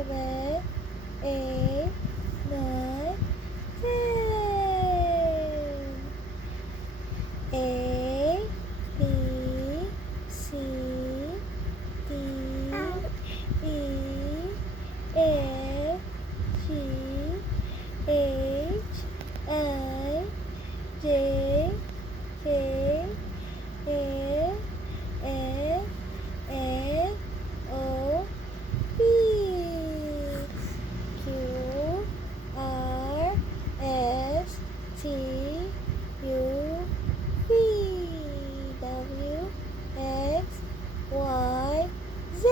7, 8, 9, 10. A, B, C, D, E, F, G, H, I, J, K, L, M, N, O, P, Q, R, S, T, U, V, W, X, Y, Z.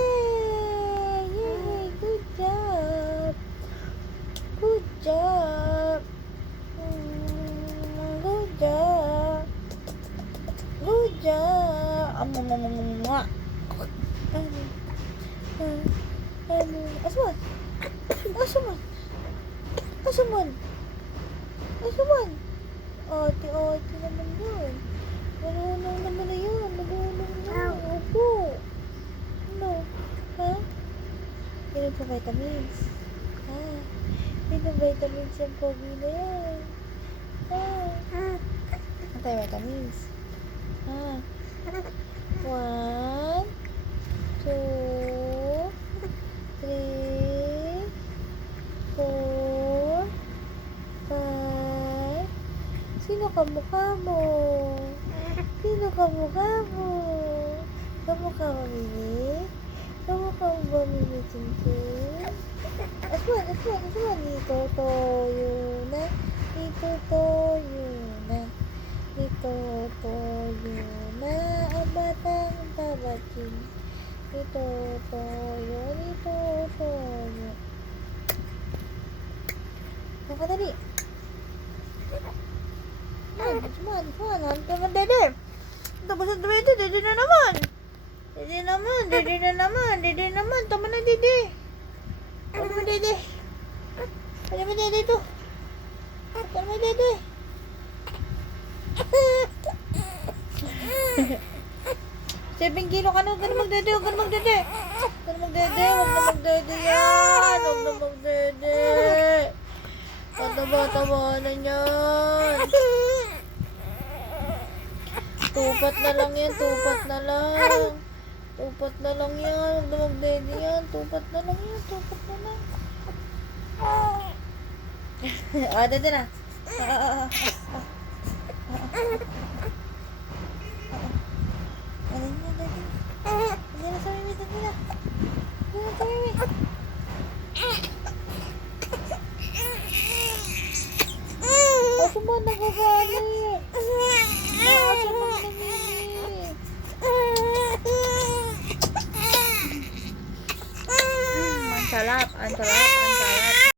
Yay! Good job! Good job! Good job! Good job! Aswan? Aswan? Aswan? Aswan? Ate naman yun. Marunong naman na yun. Marunong yun. Opo. Ano? Ha? Inom pa vitamins. Ha? Inom vitamins yung pogi na yan. Ha? Anti-vitamins. Ha? 1, 2, 3, 4, 5. Sino kamukha mo? Sino kamukha mo? Kamukha mo, Mimi? Kamukha mo ba, Mimi Chinching? Aswan. Itotoyo na. Ang batang babating. Itotoyo. Nakadali. Come on. Come dede. Tapos ang dede. Dede na naman. Tama na, dede. Ano mo, dede? Ano mo, dede to? Ano mo, dede? 7 kilo ka na. Huwag ka na magdede. Huwag na magdede yan. Huwag na magdede. Taba na yan. Tupat na lang yan. Huwag na magdede yan. Tupat na lang. Dede na. Dede na sa mimi. Aso mo nagagalit? Aso mo na, mimi? Ang sarap.